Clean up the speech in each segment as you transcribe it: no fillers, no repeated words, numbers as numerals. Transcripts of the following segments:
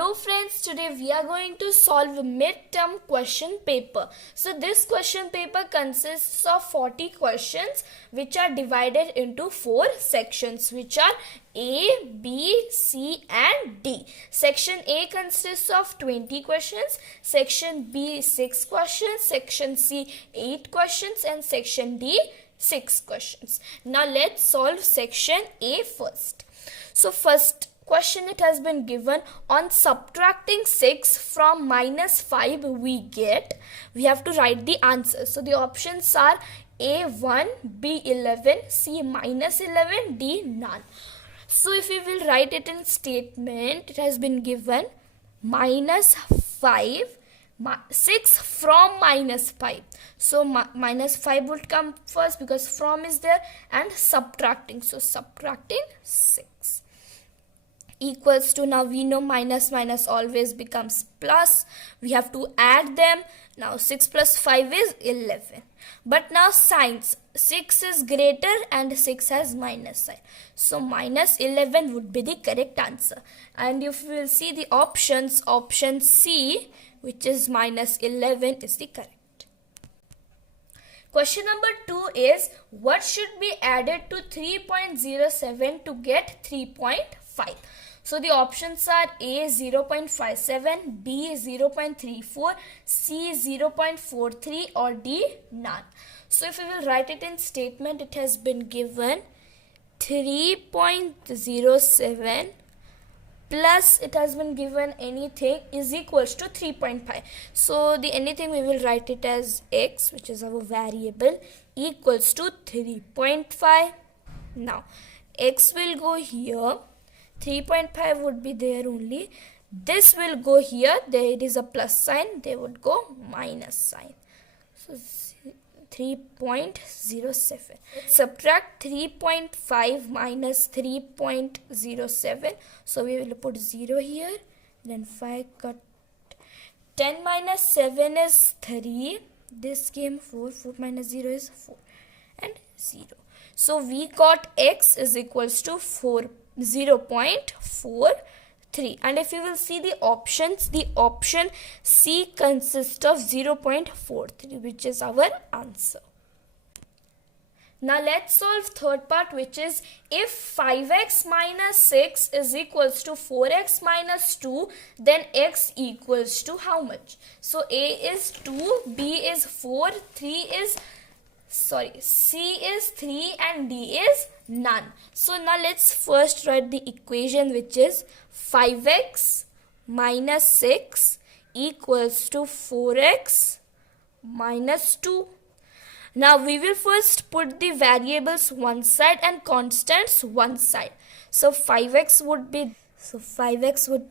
Hello friends, today we are going to solve a midterm question paper. So this question paper consists of 40 questions which are divided into 4 sections which are A, B, C and D. Section A consists of 20 questions, section B 6 questions, section C 8 questions and section D 6 questions. Now let's solve section A first. So first question, it has been given on subtracting 6 from minus 5 we have to write the answer. So the options are A1, B11, C minus 11, D none. So if we will write it in statement, it has been given minus 5, 6 from minus 5. So minus 5 would come first because from is there, and subtracting. So subtracting 6 equals to, now we know minus minus always becomes plus. We have to add them. Now 6 plus 5 is 11. But now signs, 6 is greater and 6 has minus sign. So minus 11 would be the correct answer. And if we will see the options, option C, which is minus 11, is the correct. Question number 2 is, what should be added to 3.07 to get 3.5? So the options are A 0.57, B 0.34, C 0.43 or D none. So if we will write it in statement, it has been given 3.07 plus it has been given anything is equals to 3.5. So the anything we will write it as x, which is our variable, equals to 3.5. Now x will go here, 3.5 would be there only. This will go here, there is a plus sign, they would go minus sign. So 3.07. Subtract 3.5 minus 3.07. So we will put 0 here. Then 5 cut. 10 minus 7 is 3. This came 4. 4 minus 0 is 4. And 0. So we got x is equals to 0.43. And if you will see the options, the option C consists of 0.43, which is our answer. Now let's solve third part, which is if 5x minus 6 is equals to 4x minus 2, then x equals to how much? So A is 2, B is 4, C is 3 and D is none. So now let's first write the equation, which is 5x minus 6 equals to 4x minus 2. Now we will first put the variables one side and constants one side. So 5x would be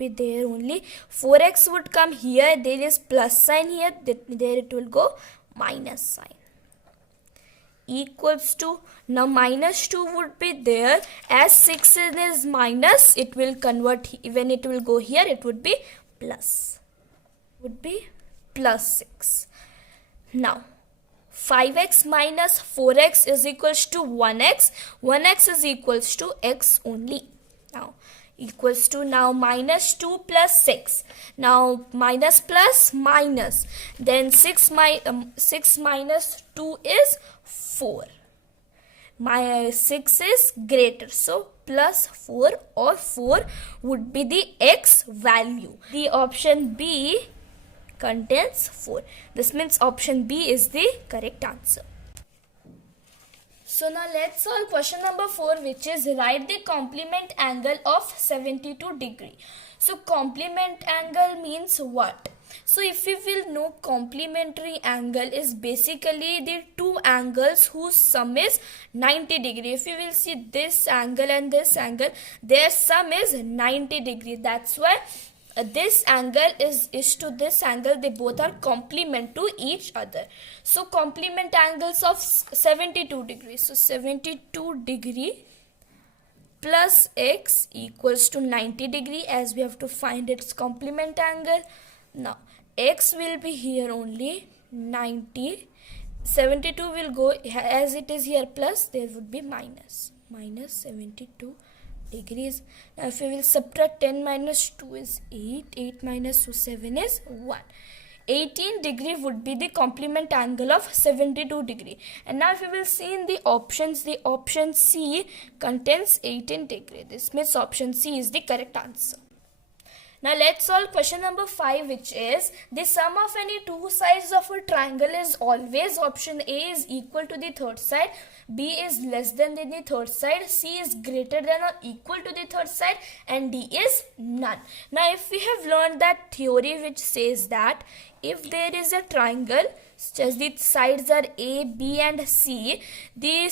there only. 4x would come here. There is plus sign here. There it will go minus sign. Equals to, now minus 2 would be there, as 6 is minus, it will convert, when it will go here it would be plus, 6. Now 5x minus 4x is equals to 1x is equals to x only. Now equals to, now minus 2 plus 6. Now minus plus minus. Then 6 minus 2 is 4. My 6 is greater. So plus 4 or 4 would be the x value. The option B contains 4. This means option B is the correct answer. So now let's solve question number 4, which is write the complement angle of 72 degree. So complement angle means what? So if we will know, complementary angle is basically the two angles whose sum is 90 degree. If you will see this angle and this angle, their sum is 90 degree. That's why this angle is to this angle, they both are complement to each other. So complement angles of 72 degrees. So 72 degree plus x equals to 90 degree, as we have to find its complement angle. Now x will be here only 90. 72 will go, as it is here plus, there would be minus 72 degrees. Now if we will subtract 10 minus 2 is 8, 8 minus 2 7 is 1. 18 degree would be the complement angle of 72 degree. And now if we will see in the option C contains 18 degree. This means option C is the correct answer. Now let's solve question number 5, which is the sum of any two sides of a triangle is always option A is equal to the third side, B is less than the third side, C is greater than or equal to the third side, and D is none. Now if we have learned that theory which says that if there is a triangle such as the sides are A, B and C, the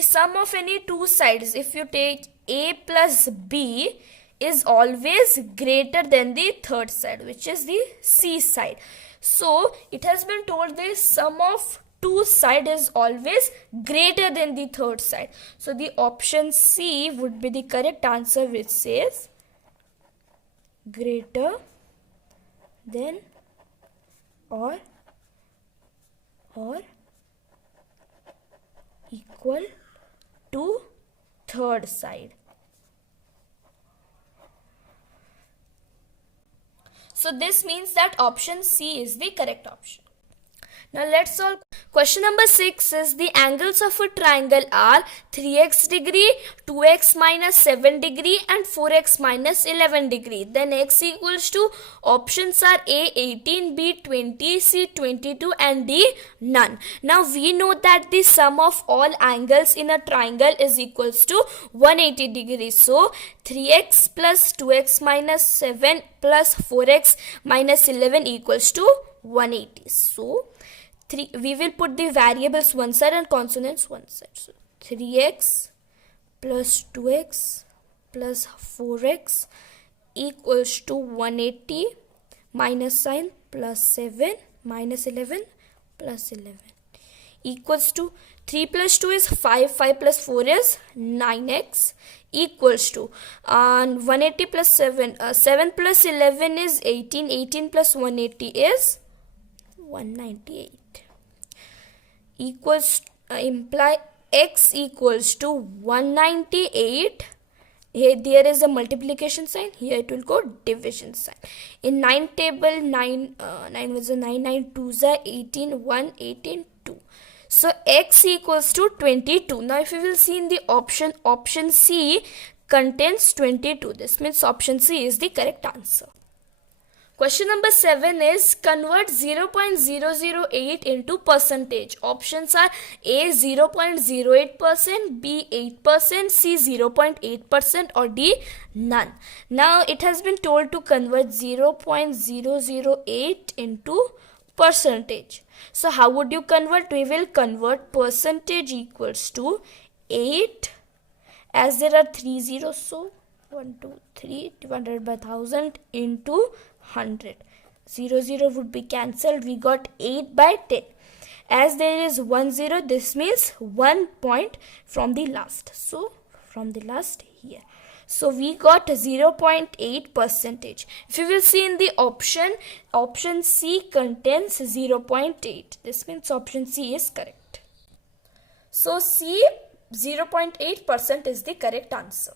sum of any two sides, if you take A plus B, is always greater than the third side, which is the C side. So it has been told the sum of two side is always greater than the third side. So the option C would be the correct answer, which says greater than or equal to third side. So this means that option C is the correct option. Now let's solve question number 6. Is the angles of a triangle are 3x degree, 2x minus 7 degree and 4x minus 11 degree. Then x equals to options are A 18, B 20, C 22 and D none. Now we know that the sum of all angles in a triangle is equals to 180 degrees. So 3x plus 2x minus 7 plus 4x minus 11 equals to 180. So we will put the variables one side and consonants one side. So 3x plus 2x plus 4x equals to 180 minus sign plus 7 minus 11 plus 11 equals to 3 plus 2 is 5, 5 plus 4 is 9x equals to 180 plus 7, 7 plus 11 is 18, 18 plus 180 is 198 equals imply x equals to 198. Here there is a multiplication sign, here it will go division sign. In 9 table 9 was a 9, 9 2s are 18, 1 18 2. So x equals to 22. Now if you will see in the option C contains 22. This means option C is the correct answer. Question number 7 is convert 0.008 into percentage. Options are A 0.08%, B 8%, C 0.8% or D none. Now it has been told to convert 0.008 into percentage. So how would you convert? We will convert percentage equals to 8, as there are 3 zeros, so 1 2 3 divided by 1000 into 100. 0 0 would be cancelled. We got 8 by 10. As there is 1 0, this means 1 point from the last. So from the last here. So we got 0.8 percentage. If you will see in the option C contains 0.8. This means option C is correct. So C 0.8% is the correct answer.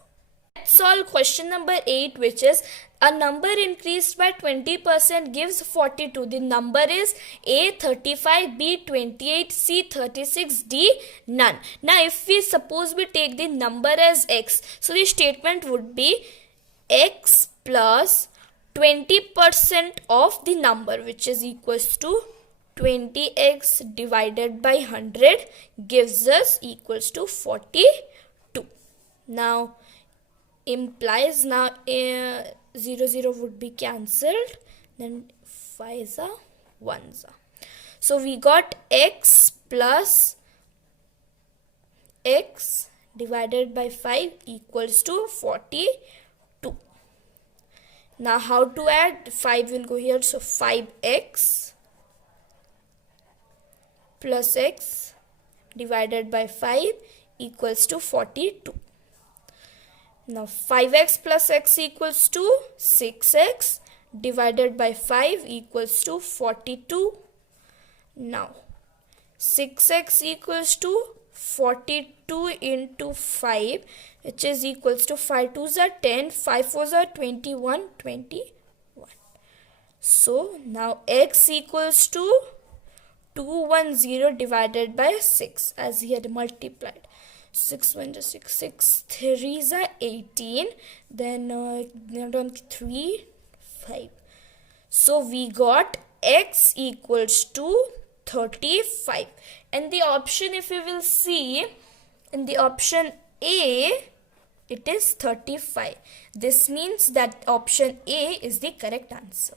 Let's solve question number 8, which is a number increased by 20% gives 42. The number is A 35, B 28, C 36, D none. Now if we suppose we take the number as x, so the statement would be x plus 20% of the number, which is equals to 20x divided by 100 gives us equals to 42. Now implies 0 0 would be cancelled, then 5s are 1s are. So we got x plus x divided by 5 equals to 42. Now how to add? 5 will go here, so 5x plus x divided by 5 equals to 42. Now 5x plus x equals to 6x divided by 5 equals to 42. Now 6x equals to 42 into 5, which is equals to 5 2s are 10, 5 4s are 21, 21. So now x equals to 210 divided by 6, as he had multiplied. 6 1 is 6, 6 3s are 18, then 3 5. So we got x equals to 35. And the option, if you will see, in the option A, it is 35. This means that option A is the correct answer.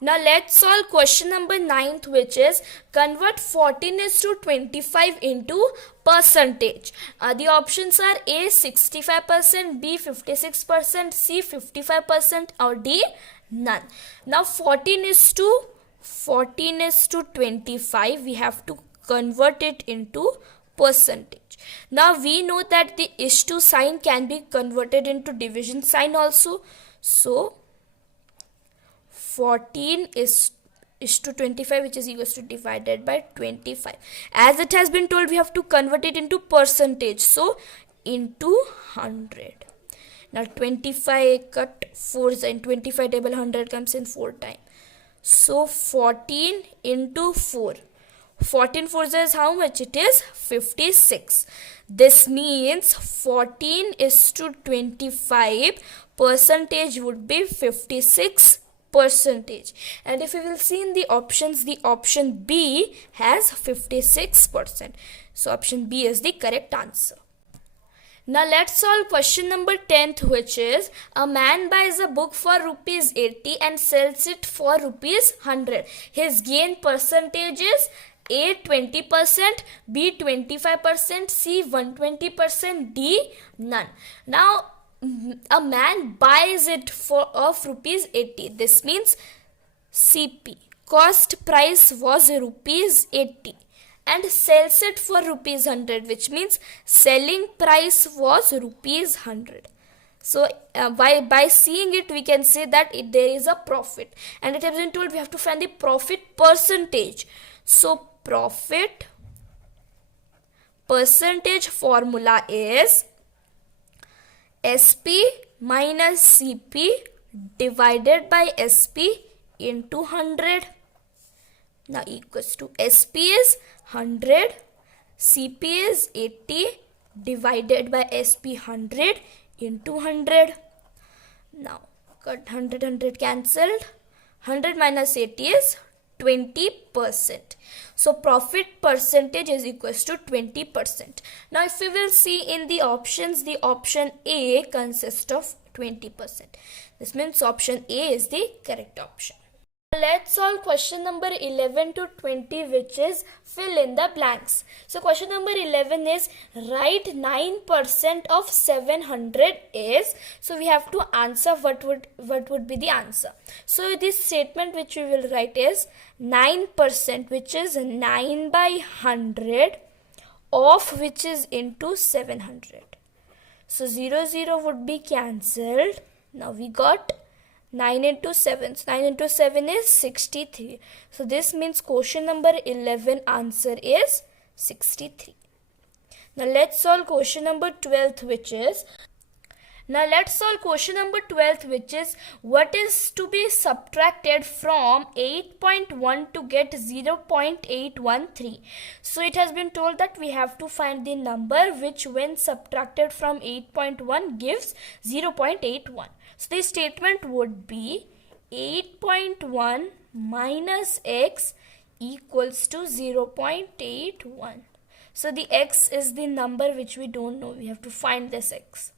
Now let's solve question number 9, which is convert 14:25 into percentage. The options are A 65%, B 56%, C 55%, or D none. Now 14:25, we have to convert it into percentage. Now we know that the is to sign can be converted into division sign also. So 14 is to 25, which is equals to divided by 25. As it has been told, we have to convert it into percentage. So into 100. Now 25 cut 4 in 25 table, 100 comes in 4 times. So 14 into 4. 14 4 is how much? It is 56. This means 14 is to 25, percentage would be 56%. And if you will see in the options, the option B has 56%. So option B is the correct answer. Now let's solve question number 10, which is a man buys a book for rupees 80 and sells it for rupees 100. His gain percentage is A 20%, B 25%, C 120%, D none. Now a man buys it of rupees 80. This means CP, cost price, was rupees 80, and sells it for rupees 100, which means selling price was rupees 100. So by seeing it, we can say that there is a profit, and it has been told we have to find the profit percentage. So profit percentage formula is SP minus CP divided by SP into 100. Now equals to SP is 100, CP is 80 divided by SP 100 into 100. Now cut 100 100 cancelled. 100 minus 80 is 20%. So profit percentage is equals to 20%. Now if we will see in the options, the option A consists of 20%. This means option A is the correct option. Let's solve question number 11 to 20, which is fill in the blanks. So question number 11 is write 9% of 700 is. So we have to answer what would be the answer. So this statement which we will write is 9%, which is 9 by 100 of which is into 700. So 0 0 would be cancelled. Now we got 9 into 7. So 9 into 7 is 63. So this means question number 11 answer is 63. Now let's solve question number 12, which is what is to be subtracted from 8.1 to get 0.813. So it has been told that we have to find the number which when subtracted from 8.1 gives 0.81. So the statement would be 8.1 minus x equals to 0.81. So the x is the number which we don't know. We have to find this x.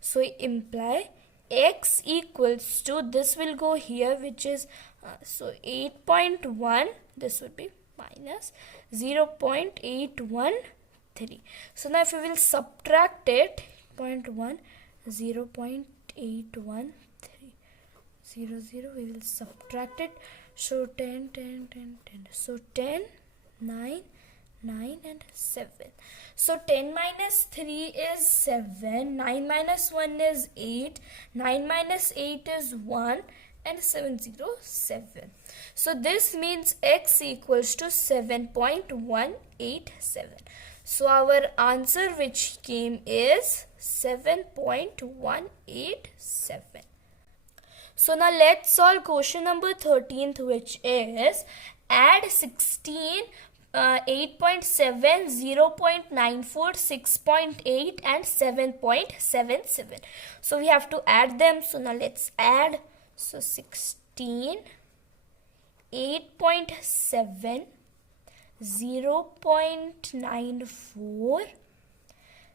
So imply x equals to, this will go here, which is so 8.1, this would be minus 0.813. So now if we will subtract it, 0.1, 0.813, 0 0, we will subtract it. So 10 10 10 10. So 10 9 9 and 7. So 10 minus 3 is 7, 9 minus 1 is 8, 9 minus 8 is 1, and 707. So this means x equals to 7.187. So our answer which came is 7.187. So now let's solve question number 13th, which is add 16, 8.7, 0.94, 6.8 and 7.77. So we have to add them. So now let's add. So 16, 8.7, 0.94,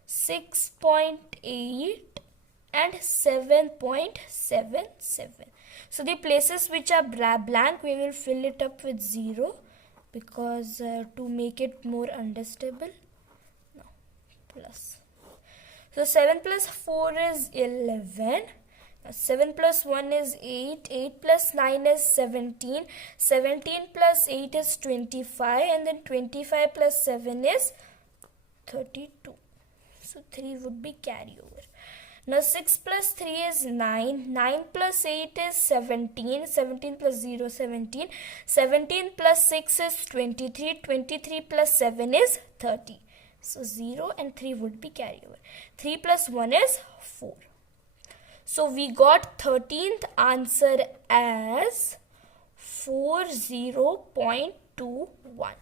6.8 and 7.77. So the places which are blank, we will fill it up with 0 because to make it more understandable. No, plus. So 7 plus 4 is 11. 7 plus 1 is 8. 8 plus 9 is 17. 17 plus 8 is 25. And then 25 plus 7 is 32. So 3 would be carryover. Now 6 plus 3 is 9. 9 plus 8 is 17. 17 plus 0, 17. 17 plus 6 is 23. 23 plus 7 is 30. So 0 and 3 would be carryover. 3 plus 1 is 4. So we got 13th answer as 40.21.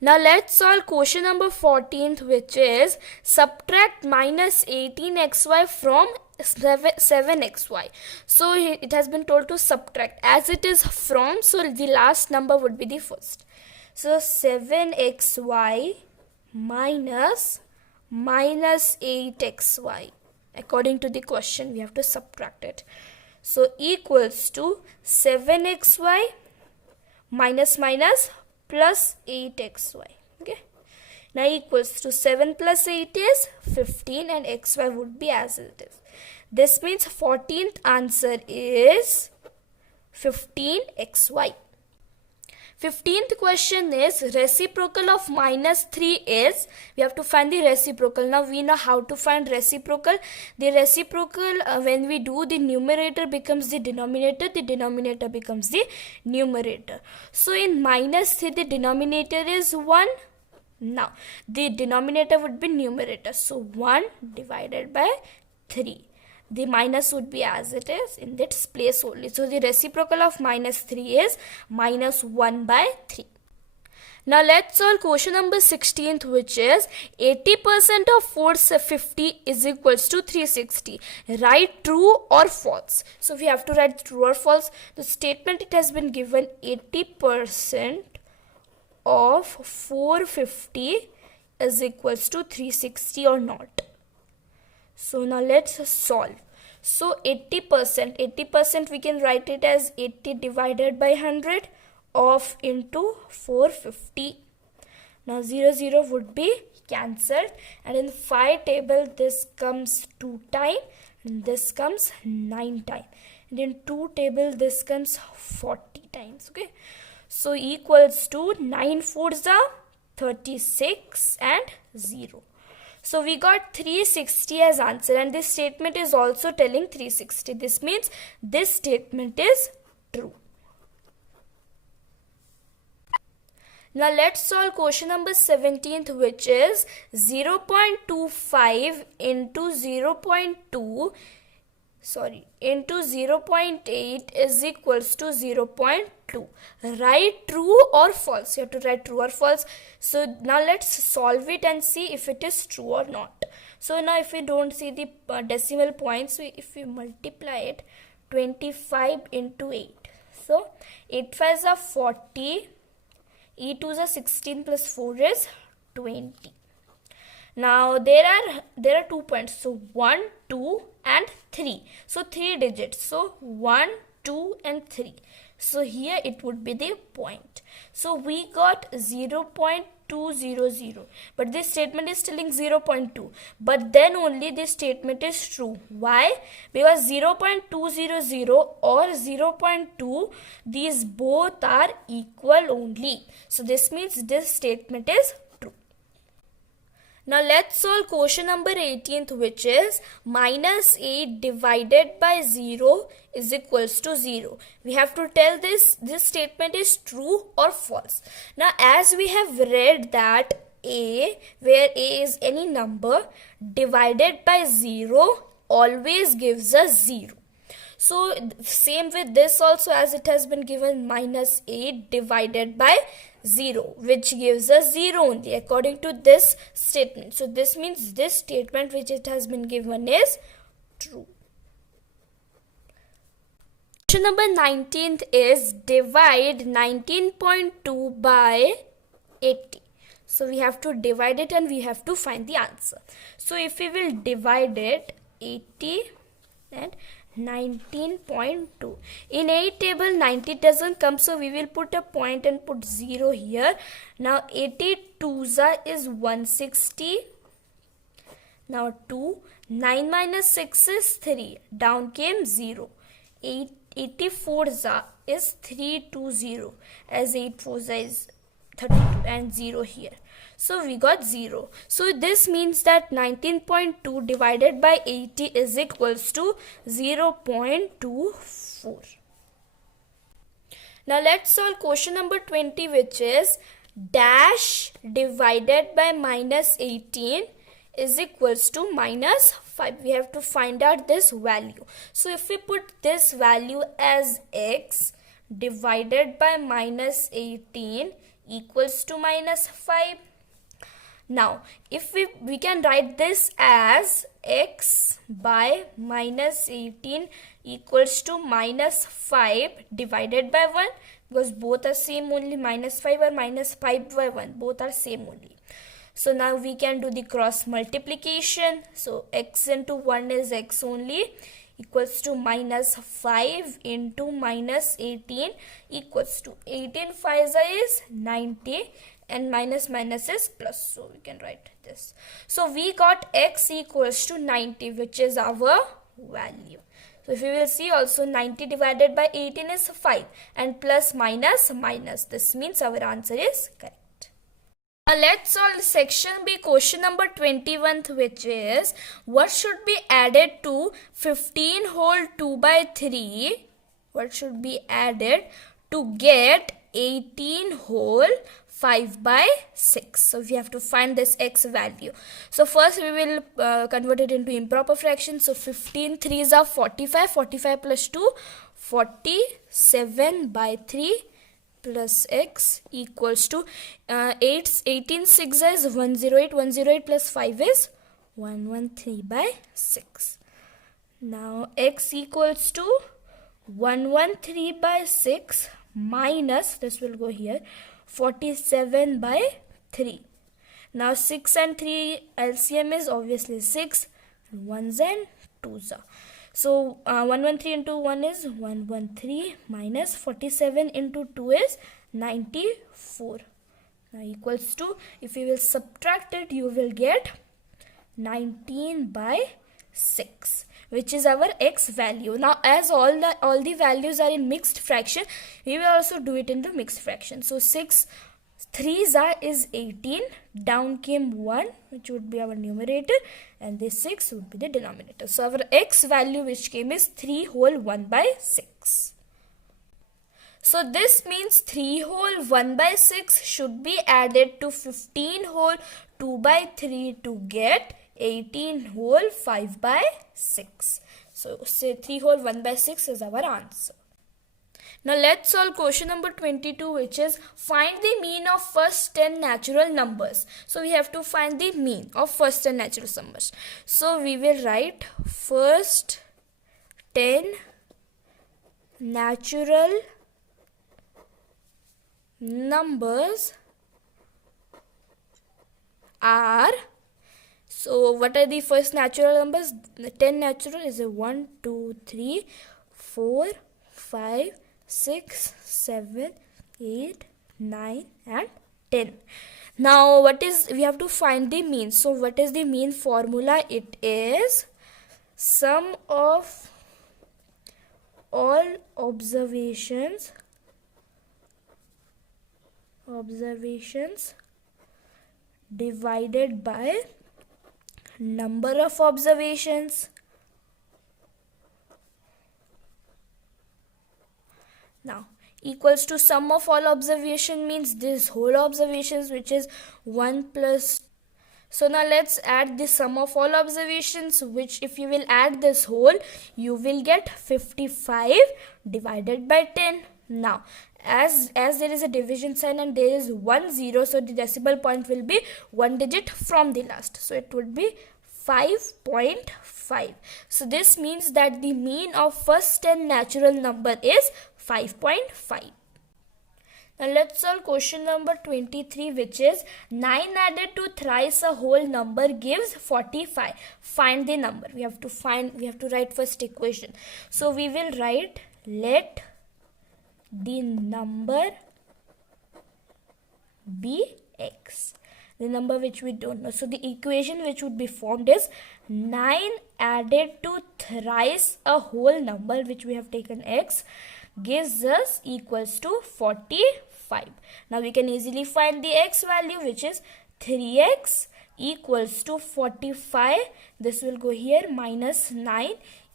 Now let's solve question number 14th, which is subtract minus 18xy from 7xy. So it has been told to subtract. As it is from, so the last number would be the first. So 7xy minus 8xy. According to the question, we have to subtract it. So equals to 7xy minus plus 8xy. Okay. Now equals to 7 plus 8 is 15 and xy would be as it is. This means 14th answer is 15xy. 15th question is reciprocal of minus 3 is, we have to find the reciprocal. Now we know how to find reciprocal. The reciprocal, when we do, the numerator becomes the denominator becomes the numerator. So in minus 3, the denominator is 1. Now the denominator would be numerator. So 1 divided by 3. The minus would be as it is in this place only. So the reciprocal of minus 3 is minus 1 by 3. Now let's solve question number 16th, which is 80% of 450 is equals to 360. Write true or false. So we have to write true or false. The statement, it has been given 80% of 450 is equals to 360 or not. So now let's solve. So 80% we can write it as 80 divided by 100 of into 450. Now 0 would be cancelled, and in 5 table this comes 2 times and this comes 9 times, and in 2 table this comes 40 times. Okay, so equals to 9 4s are 36 and 0. So we got 360 as answer, and this statement is also telling 360. This means this statement is true. Now let's solve question number 17th, which is 0.25 into 0.8 is equals to 0.2. Write true or false. You have to write true or false. So now let's solve it and see if it is true or not. So now if we don't see the decimal points, if we multiply it, 25 into 8. So 8 5s are 40. E2s are 16 plus 4 is 20. Now there are 2 points. So 1, 2 and 3. So 3 digits. So 1, 2 and 3. So here it would be the point. So we got 0.200. But this statement is telling 0.2. But then only this statement is true. Why? Because 0.200 or 0.2, these both are equal only. So this means this statement is true. Now let's solve question number 18th, which is minus 8 divided by 0 is equals to 0. We have to tell this statement is true or false. Now as we have read that a, where a is any number, divided by 0 always gives us 0. So same with this also, as it has been given minus 8 divided by 0, which gives us 0 only according to this statement. So this means this statement which it has been given is true. Question number 19th is divide 19.2 by 80. So we have to divide it and we have to find the answer. So if we will divide it, 80 and 19.2. In 8 table 90 doesn't come, so we will put a point and put 0 here. Now 82 is 160. Now 2. 9 minus 6 is 3. Down came 0. 84 is 320, as 8 4 is 32 and 0 here. So we got 0. So this means that 19.2 divided by 80 is equals to 0.24. Now let's solve question number 20, which is dash divided by minus 18 is equals to minus 5. We have to find out this value. So if we put this value as x divided by minus 18 equals to minus 5. Now, if we can write this as x by minus 18 equals to minus 5 divided by 1, because both are same only, minus 5 or minus 5 by 1, both are same only. So now we can do the cross multiplication. So x into 1 is x only, equals to minus 5 into minus 18 equals to 18 5 is 90. And minus minus is plus, so we can write this. So we got x equals to 90, which is our value. So if we will see also, 90 divided by 18 is 5 and plus minus minus. This means our answer is correct. Now let's solve section B, question number 21, which is what should be added to 15 whole 2 by 3? What should be added to get 18 whole 5 by 6. So we have to find this x value. So first we will convert it into improper fraction. So 15 3s are 45. 45 plus 2, 47 by 3 plus x equals to 18 6 is 108. 108 plus 5 is 113 by 6. Now x equals to 113 by 6 minus, this will go here, 47 by 3. Now 6 and 3 LCM is obviously 6, 1s and 2s. So 113 into 1 is 113 minus 47 into 2 is 94. Now equals to, if you will subtract it, you will get 19 by 6, which is our x value. Now as all the values are in mixed fraction, we will also do it in the mixed fraction. So 6 3s is 18, down came 1, which would be our numerator, and this 6 would be the denominator. So our x value which came is 3 whole 1 by 6. So this means 3 whole 1 by 6 should be added to 15 whole 2 by 3 to get 18 whole 5 by 6. So say 3 whole 1 by 6 is our answer. Now let's solve question number 22, which is find the mean of first 10 natural numbers. So we have to find the mean of first 10 natural numbers. So we will write first 10 natural numbers are, so what are the first natural numbers? 10 natural is a 1, 2, 3, 4, 5, 6, 7, 8, 9 and 10. Now we have to find the mean. So what is the mean formula? It is sum of all observations divided by number of observations. Now equals to sum of all observation means this whole observations, which is 1 plus. So now let's add the sum of all observations, which if you will add this whole, you will get 55 divided by 10. Now as there is a division sign and there is 1 0, so the decimal point will be one digit from the last, so it would be 5.5. So this means that the mean of first 10 natural number is 5.5. Now let's solve question number 23, which is 9 added to thrice a whole number gives 45. Find the number. We have to write first equation. So we will write, let the number be x. The number which we don't know. So the equation which would be formed is 9 added to thrice a whole number, which we have taken x, gives us equals to 45. Now we can easily find the x value, which is 3x equals to 45. This will go here, minus 9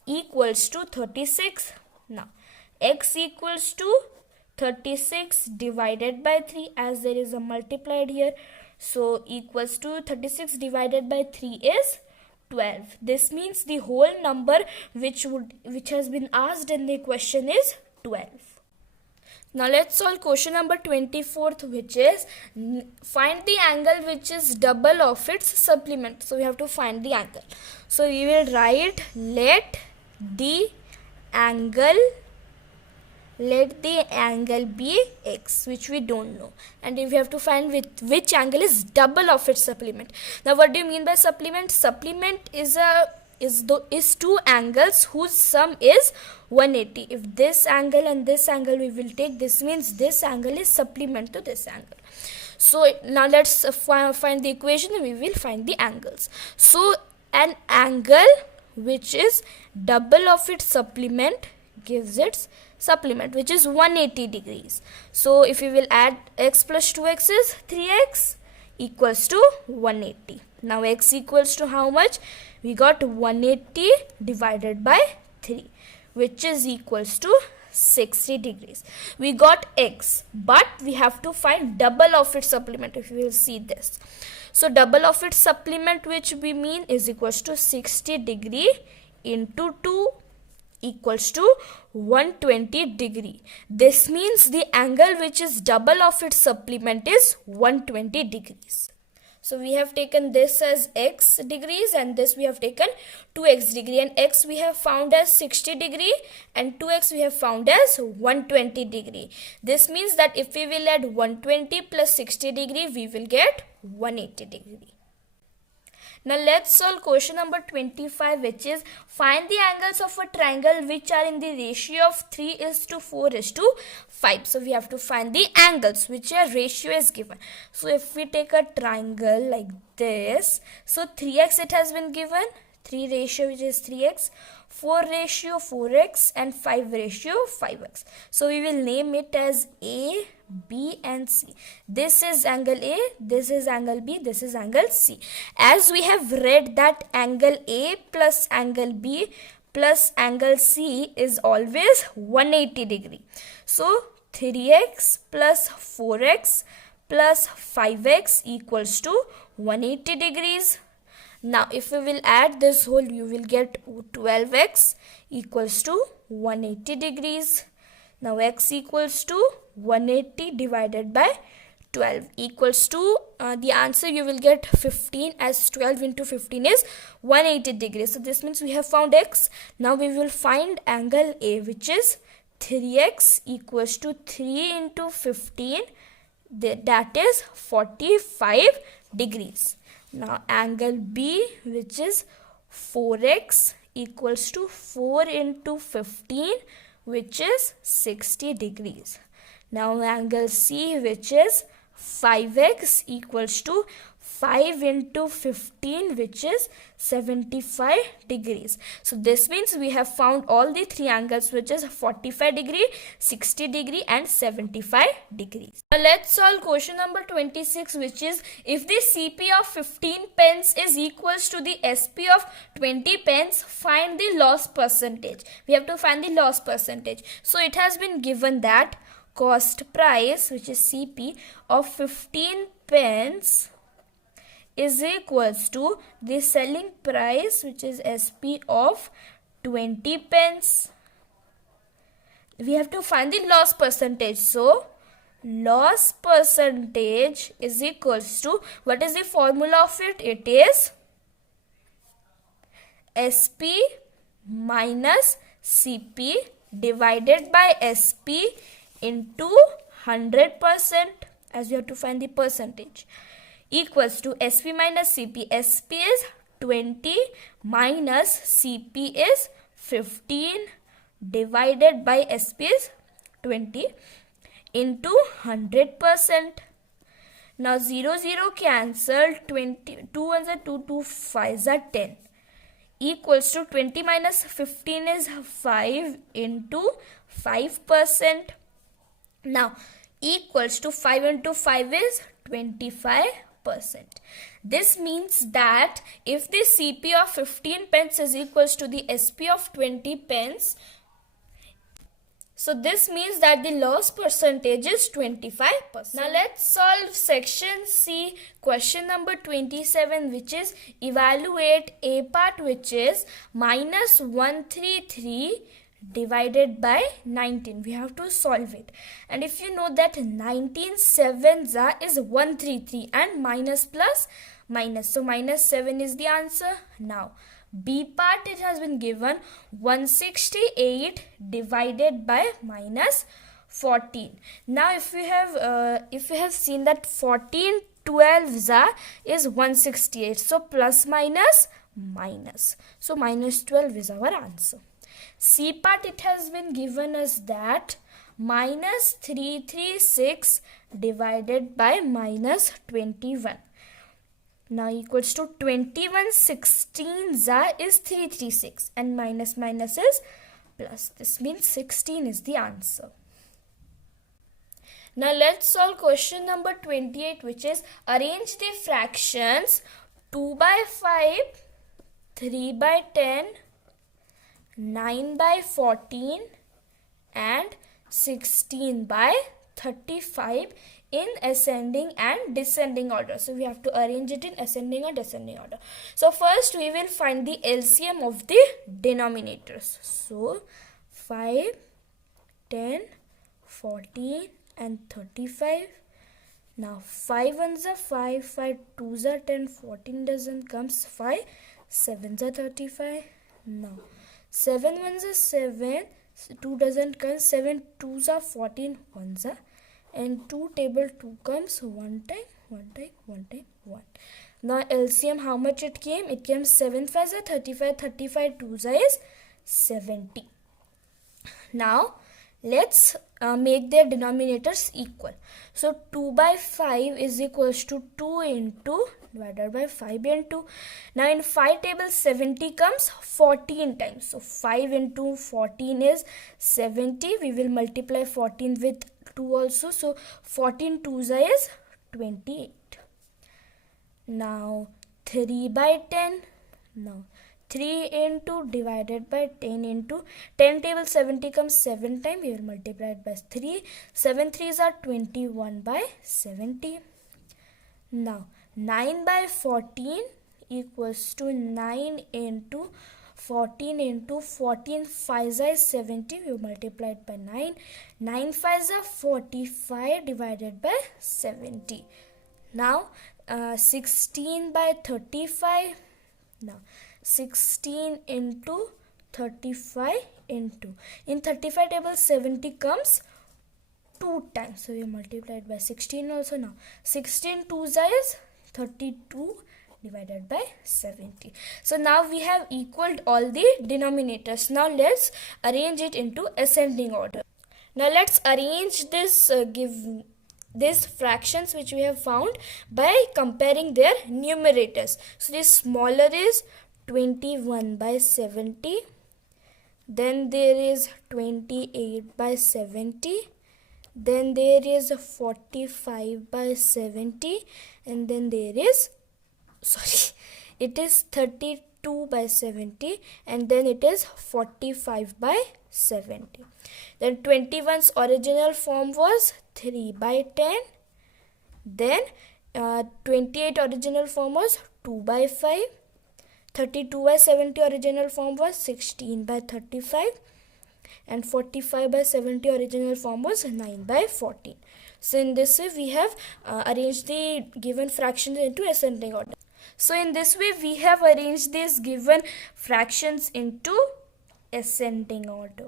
equals to 36. Now x equals to 36 divided by 3, as there is a multiplied here. So equals to 36 divided by 3 is 12. This means the whole number which has been asked in the question is 12. Now let's solve question number 24, which is find the angle which is double of its supplement. So we have to find the angle. So we will write, let the angle be x, which we don't know, and we have to find which angle is double of its supplement. Now what do you mean by supplement? Supplement is two angles whose sum is 180. If this angle and this angle we will take, this means this angle is supplement to this angle. So now let's find the equation and we will find the angles. So an angle which is double of its supplement gives its supplement, which is 180 degrees. So if we will add x plus 2x is 3x equals to 180. Now x equals to how much? We got 180 divided by 3, which is equals to 60 degrees. We got x, but we have to find double of its supplement. If you will see this, so double of its supplement, which we mean, is equals to 60 degree into 2 equals to 120 degree. This means the angle which is double of its supplement is 120 degrees. So we have taken this as x degrees and this we have taken 2x degree, and x we have found as 60 degree and 2x we have found as 120 degree. This means that if we will add 120 plus 60 degree, we will get 180 degree. Now let's solve question number 25, which is find the angles of a triangle which are in the ratio of 3:4:5. So we have to find the angles which a ratio is given. So if we take a triangle like this, so 3x it has been given, 3 ratio which is 3x, 4 ratio 4x, and 5 ratio 5x. So we will name it as A, B and C. This is angle A, this is angle B, this is angle C. As we have read that angle A plus angle B plus angle C is always 180 degree. So 3x plus 4x plus 5x equals to 180 degrees. Now if we will add this whole, you will get 12x equals to 180 degrees. Now x equals to 180 divided by 12 equals to, the answer you will get 15, as 12 into 15 is 180 degrees. So this means we have found x. Now we will find angle A, which is 3x equals to 3 into 15, that is 45 degrees. Now angle B, which is 4x equals to 4 into 15, which is 60 degrees. Now angle C, which is 5x equals to 5 into 15, which is 75 degrees. So this means we have found all the three angles, which is 45 degree, 60 degree and 75 degrees. Now let's solve question number 26, which is if the CP of 15 pence is equals to the SP of 20 pence, find the loss percentage. We have to find the loss percentage. So it has been given that cost price, which is CP, of 15 pence is equals to the selling price, which is SP, of 20 pence. We have to find the loss percentage. So loss percentage is equals to, what is the formula of it? It is SP minus CP divided by SP into 100%, as we have to find the percentage, equals to SP minus CP. SP is 20 minus CP is 15 divided by SP is 20 into 100%. Now 0 0 cancelled, 20 2 ones are 2, 2 5s are 10, equals to 20 minus 15 is 5 into 5%. Now equals to 5 into 5 is 25%. This means that if the CP of 15 pence is equals to the SP of 20 pence, so this means that the loss percentage is 25%. Now let's solve section C, question number 27, which is evaluate a part, which is minus 133 divided by 19. We have to solve it. And if you know that 19 sevens is 133 and minus plus minus. So minus 7 is the answer. Now B part, it has been given 168 divided by minus 14. Now if we have seen that 14 12s is 168. So plus minus minus. So minus 12 is our answer. C part, it has been given us that minus 336 divided by minus 21. Now equals to 21 16 is 336 and minus minus is plus. This means 16 is the answer. Now let's solve question number 28, which is arrange the fractions 2 by 5, 3 by 10, 9 by 14 and 16 by 35 in ascending and descending order. So we have to arrange it in ascending or descending order. So first we will find the LCM of the denominators. So 5, 10, 14 and 35. Now 5 ones are 5, 5 twos are 10, 14 doesn't comes 5, 7s are 35. Now 7 ones are 7, 2 doesn't come, 7 twos are 14, 1s are, and 2 table 2 comes 1 time, 1 time, 1 time, 1. Now LCM, how much it came? It came 7 5s are 35, 35 2s is 70. Now let's make their denominators equal. So 2 by 5 is equals to 2 into divided by 5 into. Now in 5 table 70 comes 14 times. So 5 into 14 is 70. We will multiply 14 with 2 also. So 14 2s is 28. Now 3 by 10. Now 3 into divided by 10 into 10 table 70 comes 7 times. We will multiply it by 3. 7 3s are 21 by 70. Now 9 by 14 equals to 9 into 14 into 14 5s is 70. We will multiply it by 9. 9 5s are 45 divided by 70. Now 16 by 35. Now 16 into 35 into. In 35 table 70 comes 2 times. So we multiply it by 16 also. Now 16 2s is 32 divided by 70. So now we have equaled all the denominators. Now let's arrange it into ascending order. Now let's arrange this these fractions which we have found by comparing their numerators. So this smaller is 21 by 70. Then there is 28 by 70. Then there is 45 by 70. And then there is, it is 32 by 70. And then it is 45 by 70. Then 21's original form was 3 by 10. Then 28 original form was 2 by 5. 32 by 70 original form was 16 by 35. And 45 by 70 original form was 9 by 14. So in this way we have arranged the given fractions into ascending order. So in this way we have arranged these given fractions into ascending order.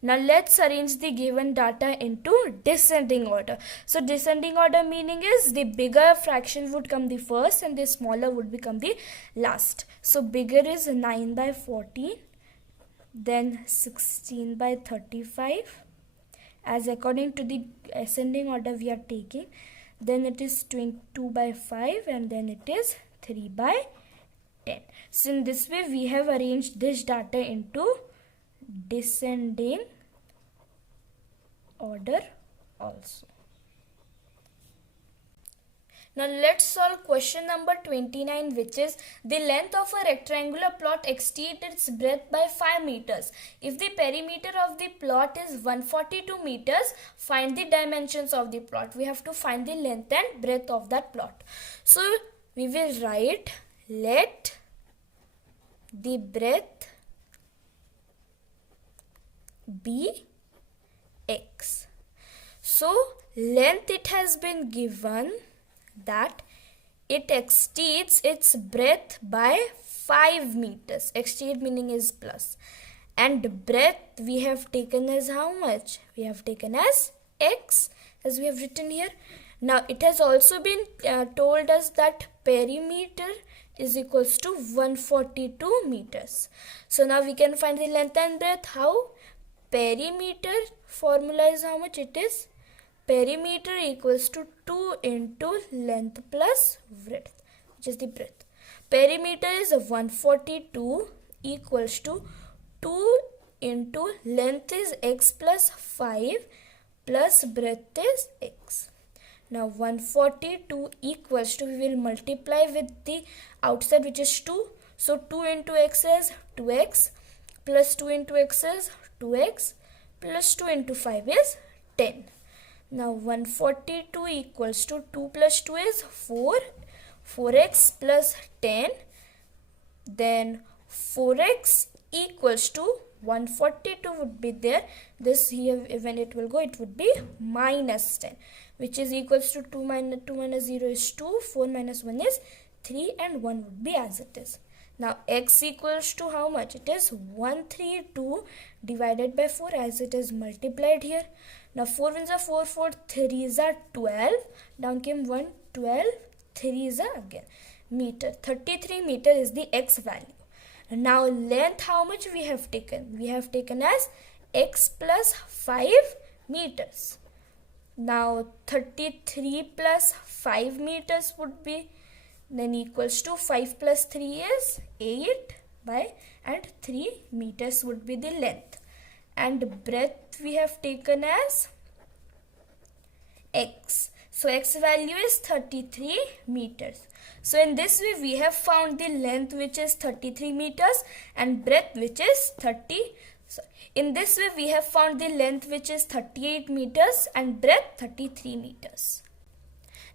Now let's arrange the given data into descending order. So descending order meaning is the bigger fraction would come the first and the smaller would become the last. So bigger is 9 by 14, then 16 by 35. As according to the ascending order we are taking, then it is 22 by 5 and then it is 3 by 10. So in this way we have arranged this data into descending order also. Now let's solve question number 29, which is the length of a rectangular plot exceeds its breadth by 5 meters. If the perimeter of the plot is 142 meters, find the dimensions of the plot. We have to find the length and breadth of that plot. So we will write, let the breadth be x. So length, it has been given that it exceeds its breadth by 5 meters. Exceed meaning is plus. And breadth we have taken as how much? We have taken as x, as we have written here. Now it has also been told us that perimeter is equals to 142 meters. So now we can find the length and breadth. How? Perimeter formula is how much? It is perimeter equals to 2 into length plus breadth, which is the breadth. Perimeter is 142 equals to 2 into length is x plus 5 plus breadth is x. Now 142 equals to, we will multiply with the outside which is 2. So 2 into x is 2x plus 2 into x is 2x plus 2 into 5 is 10. Now 142 equals to 2 plus 2 is 4. 4x plus 10. Then 4x equals to 142 would be there. This here, when it will go, it would be minus 10, which is equals to 2 minus 0 is 2. 4 minus 1 is 3 and 1 would be as it is. Now x equals to how much? It is 132 divided by 4 as it is multiplied here. Now 4 ones are 4, 4 3s are 12. Down came 1, 12, 3s are again meter. 33 meter is the x value. Now length, how much we have taken? We have taken as x plus 5 meters. Now 33 plus 5 meters would be then equals to 5 plus 3 is 8 by and 3 meters would be the length. And breadth we have taken as x. So x value is 33 meters. So in this way we have found the length which is 33 meters and breadth which is 30. So in this way we have found the length which is 38 meters and breadth 33 meters.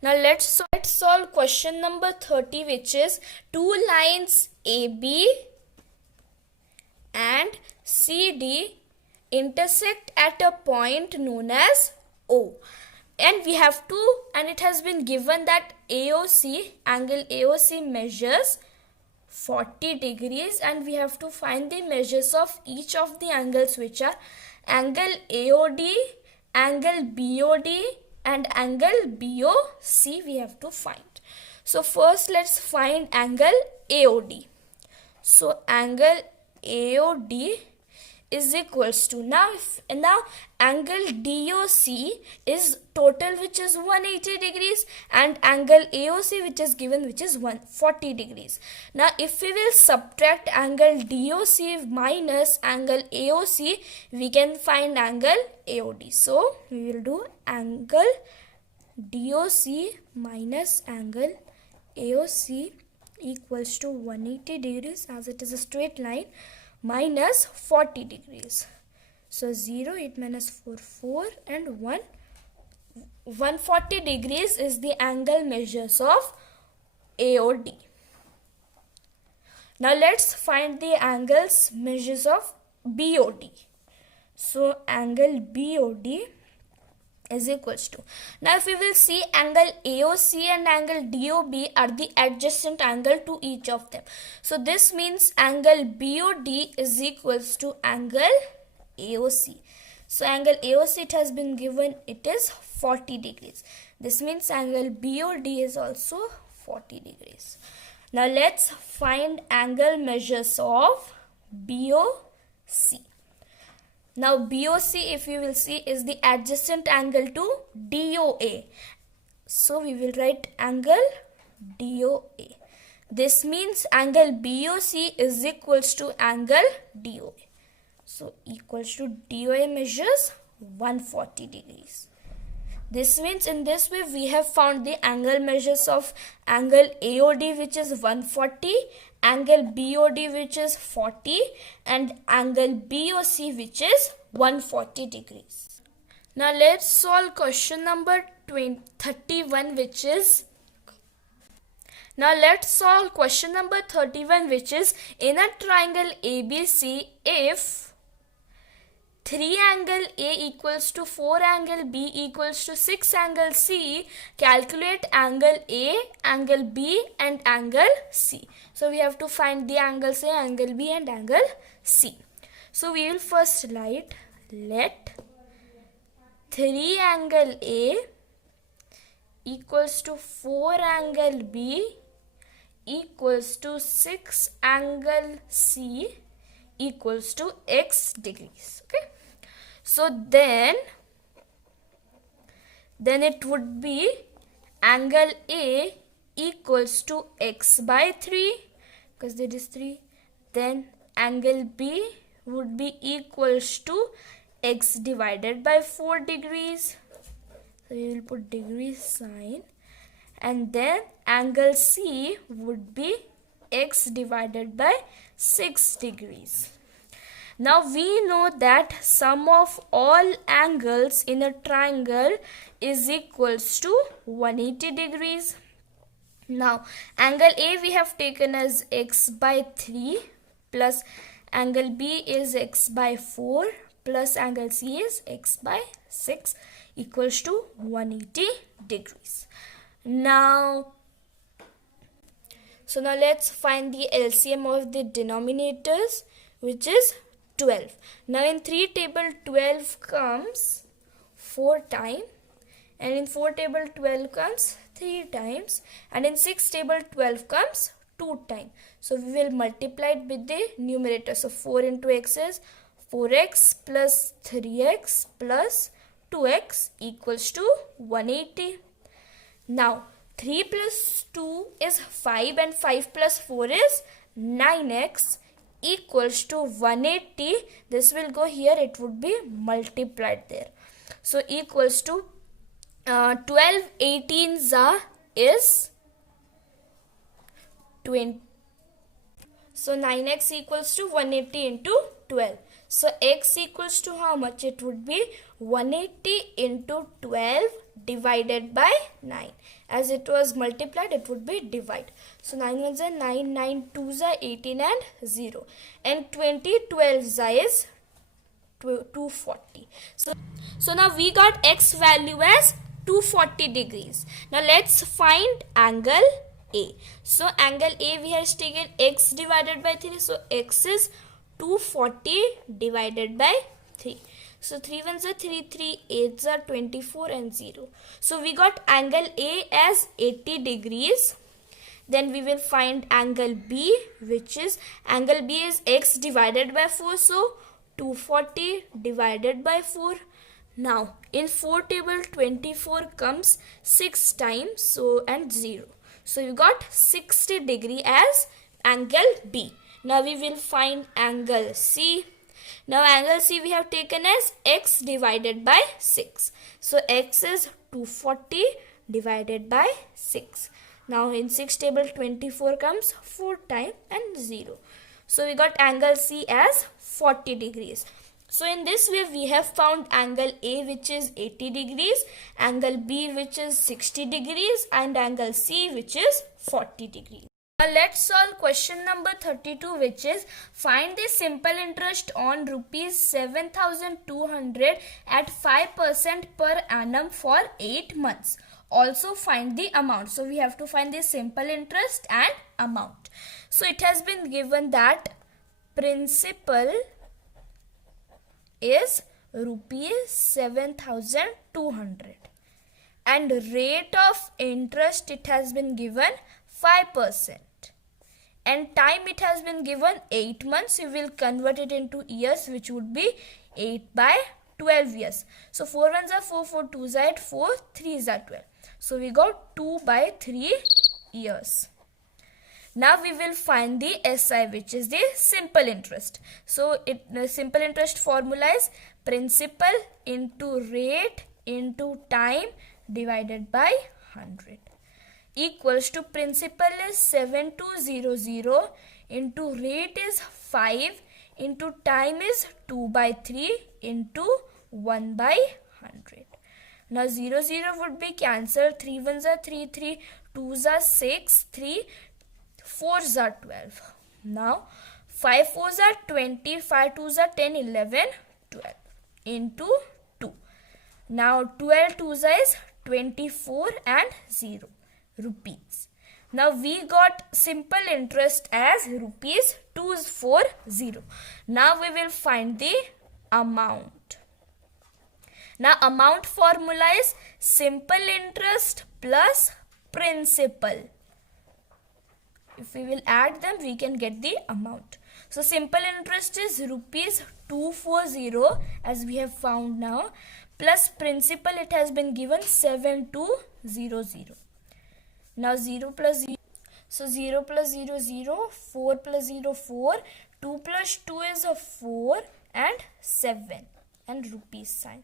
Now let's solve question number 30, which is two lines AB and CD intersect at a point known as O. And we have to, and it has been given that AOC, angle AOC measures 40 degrees and we have to find the measures of each of the angles, which are angle AOD, angle BOD and angle BOC we have to find. So first let's find angle AOD. So angle AOD is equals to, now angle DOC is total, which is 180 degrees, and angle AOC, which is given, which is 140 degrees. Now if we will subtract angle DOC minus angle AOC, we can find angle AOD. So we will do angle DOC minus angle AOC equals to 180 degrees, as it is a straight line, minus 40 degrees. So 0, 8 minus 4, 4, and 1. 140 degrees is the angle measures of AOD. Now let's find the angles measures of BOD. So angle BOD is equals to, now if we will see, angle AOC and angle DOB are the adjacent angle to each of them. So this means angle BOD is equals to angle AOC. So angle AOC, it has been given, it is 40 degrees. This means angle BOD is also 40 degrees. Now let's find angle measures of BOC. Now BOC, if you will see, is the adjacent angle to DOA. So we will write angle DOA. This means angle BOC is equals to angle DOA. So equals to DOA measures 140 degrees. This means in this way we have found the angle measures of angle AOD, which is 140, angle BOD, which is 40, and angle BOC, which is 140 degrees. Now let's solve question number 31, which is, now let's solve question number 31, which is, in a triangle ABC, if 3 angle A equals to 4 angle B equals to 6 angle C, calculate angle A, angle B, and angle C. So we have to find the angles A, angle B, and angle C. So we will first write, let 3 angle A equals to 4 angle B equals to 6 angle C equals to x degrees. Okay. So then it would be angle A equals to x by 3, because there is 3. Then angle B would be equals to x divided by 4 degrees. So we will put degree sign. And then angle C would be x divided by 6 degrees. Now we know that sum of all angles in a triangle is equals to 180 degrees. Now angle A we have taken as x by 3 plus angle B is x by 4 plus angle C is x by 6 equals to 180 degrees. Now let's find the LCM of the denominators, which is 12. Now in 3 table 12 comes 4 times, and in 4 table 12 comes 3 times, and in 6 table 12 comes 2 times. So we will multiply it with the numerator. So 4 into x is 4x plus 3x plus 2x equals to 180. Now 3 plus 2 is 5, and 5 plus 4 is 9x equals to 180. This will go here, it would be multiplied there. So equals to 12 18s is 20. So 9x equals to 180 into 12. So x equals to how much? It would be 180 into 12 divided by 9. As it was multiplied, it would be divide. So 9 ones are 9, 9 twos are 18 and 0. And 20 12s is 240. So now we got x value as 240 degrees. Now let's find angle A. So angle A we have taken x divided by 3. So x is 240 divided by 3. So 3 ones are 3, 3 8s are 24 and 0. So we got angle A as 80 degrees. Then we will find angle B, which is angle B is x divided by 4. So 240 divided by 4. Now in 4 table 24 comes 6 times, so and 0. So you got 60 degree as angle B. Now we will find angle C. Now angle C we have taken as x divided by 6. So x is 240 divided by 6. Now in 6 table 24 comes 4 times and 0. So we got angle C as 40 degrees. So in this way we have found angle A, which is 80 degrees, angle B, which is 60 degrees, and angle C, which is 40 degrees. Now let's solve question number 32, which is find the simple interest on rupees 7,200 at 5% per annum for 8 months. Also find the amount. So we have to find the simple interest and amount. So it has been given that principal is rupees 7,200 and rate of interest it has been given 5% and time it has been given 8 months. We will convert it into years, which would be 8 by 12 years. So 4 ones are 4, 4 twos are 8, 4 threes are 12. So we got 2 by 3 years. Now we will find the SI, which is the simple interest. So the simple interest formula is principal into rate into time divided by 100 equals to principal is 7200 into rate is 5 into time is 2 by 3 into 1 by 100. Now 0 would be cancelled. 3 ones are 3, 3 twos are 6, 3 4s are 12. Now 5 4s are 20, 5 2s are 10, 11, 12 into 2. Now 12 2s is 24 and 0 rupees. Now we got simple interest as rupees 240. Now we will find the amount. Now amount formula is simple interest plus principal. If we will add them, we can get the amount. So simple interest is rupees 240 as we have found now, plus principal it has been given 7200. Now 0 plus 0. So 0 plus 0 0, 4 plus 0 4, 2 plus 2 is a 4 and 7 and rupees sign.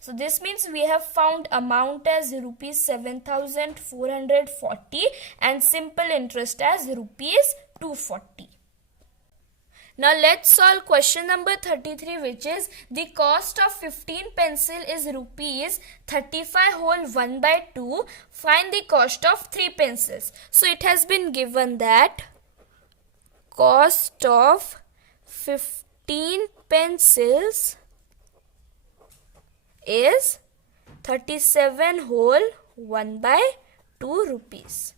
So this means we have found amount as rupees 7,440 and simple interest as rupees 240. Now let's solve question number 33, which is the cost of 15 pencil is rupees 35 whole 1 by 2. Find the cost of 3 pencils. So it has been given that cost of 15 pencils is 37 whole 1 by 2 rupees.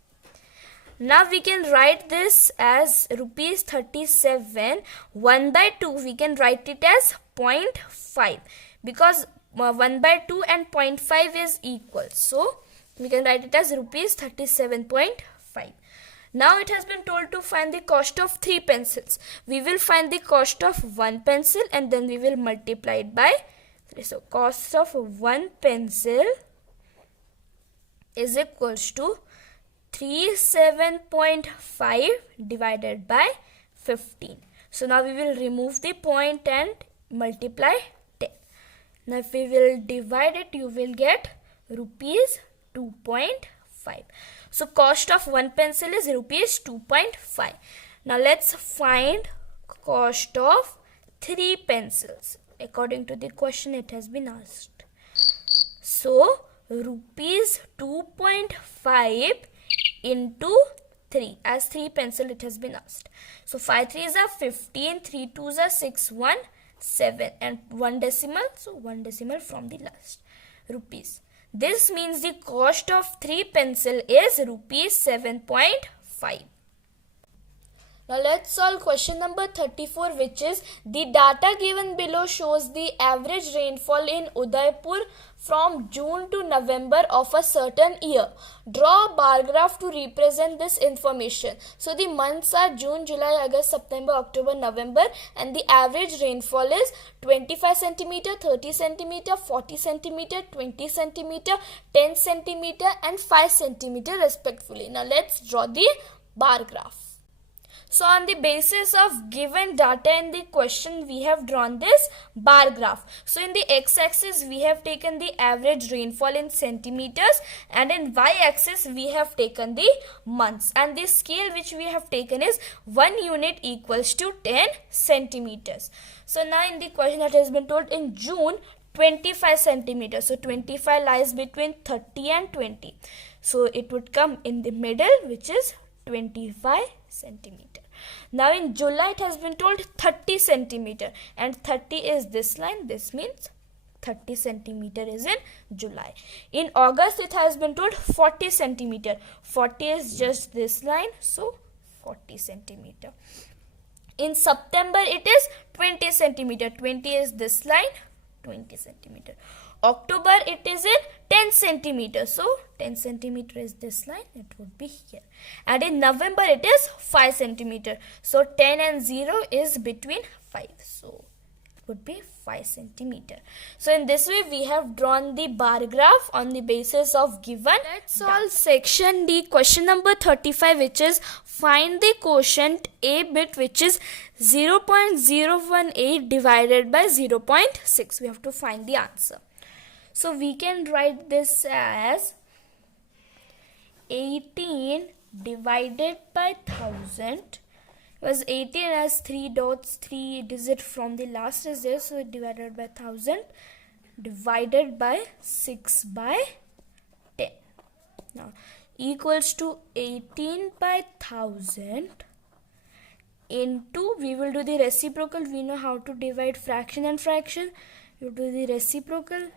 Now we can write this as rupees 37 1 by 2. We can write it as 0.5 because 1 by 2 and 0.5 is equal. So we can write it as rupees 37.5. Now it has been told to find the cost of 3 pencils. We will find the cost of 1 pencil and then we will multiply it by 3. So cost of 1 pencil is equals to 37.5 divided by 15. So now we will remove the point and multiply 10. Now if we will divide it, you will get rupees 2.5. So cost of 1 pencil is rupees 2.5. Now let's find cost of 3 pencils. According to the question it has been asked. So rupees 2.5 into 3, as 3 pencil it has been asked. So 5 3s are 15, 3 2s are 6, 1 7 and 1 decimal. So 1 decimal from the last rupees. This means the cost of 3 pencil is rupees 7.5. Now let's solve question number 34, which is the data given below shows the average rainfall in Udaipur from June to November of a certain year. Draw a bar graph to represent this information. So the months are June, July, August, September, October, November, and the average rainfall is 25 centimeter, 30 centimeter, 40 centimeter, 20 centimeter, 10 centimeter, and 5 centimeter respectively. Now let's draw the bar graph. So on the basis of given data in the question, we have drawn this bar graph. So in the x-axis, we have taken the average rainfall in centimeters, and in y-axis, we have taken the months. And the scale which we have taken is 1 unit equals to 10 centimeters. So now in the question that has been told in June, 25 centimeters. So 25 lies between 30 and 20. So it would come in the middle, which is 25 centimeter. Now in July it has been told 30 centimeter, and 30 is this line. This means 30 centimeter is in July. In August it has been told 40 centimeter. 40 is just this line, so 40 centimeter. In September it is 20 centimeter. 20 is this line, 20 centimeter. October it is in 10 centimeter. So 10 centimeter is this line, it would be here. And in November it is 5 centimeter. So 10 and 0 is between 5. So it would be 5 centimeter. So in this way we have drawn the bar graph on the basis of given. Let's solve section D, question number 35, which is find the quotient A bit, which is 0.018 divided by 0.6. We have to find the answer. So we can write this as 18 divided by 1000. Was 18 as 3 dots, 3 digit from the last is there, so divided by 1000 divided by 6 by 10. Now equals to 18 by 1000 into, we will do the reciprocal. We know how to divide fraction and fraction. You do the reciprocal.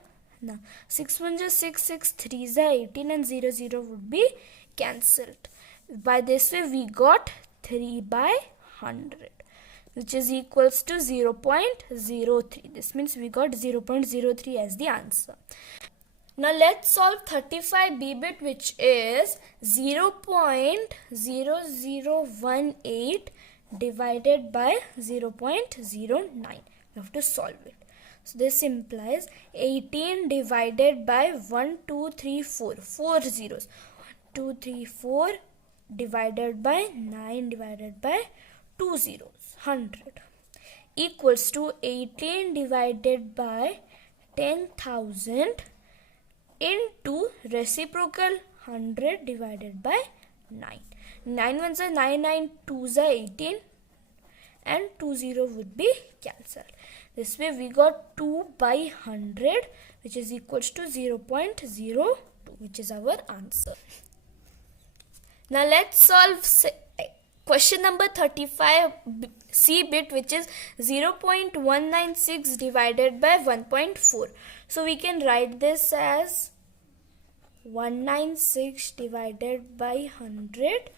Now 6 1 is 6, 6 3 is 18, and 0 0 would be cancelled. By this way we got 3 by 100, which is equals to 0.03. This means we got 0.03 as the answer. Now let's solve 35B bit, which is 0.0018 divided by 0.09. We have to solve it. So this implies 18 divided by 1, 2, 3, 4. 4 zeros. 2, 3, 4 divided by 9 divided by 2 zeros. 100 equals to 18 divided by 10,000 into reciprocal 100 divided by 9. 9 ones are 9, 9 twos are 18, and 2 0 would be cancelled. This way we got 2 by 100, which is equals to 0.02, which is our answer. Now let's solve question number 35 C bit, which is 0.196 divided by 1.4. So we can write this as 196 divided by 100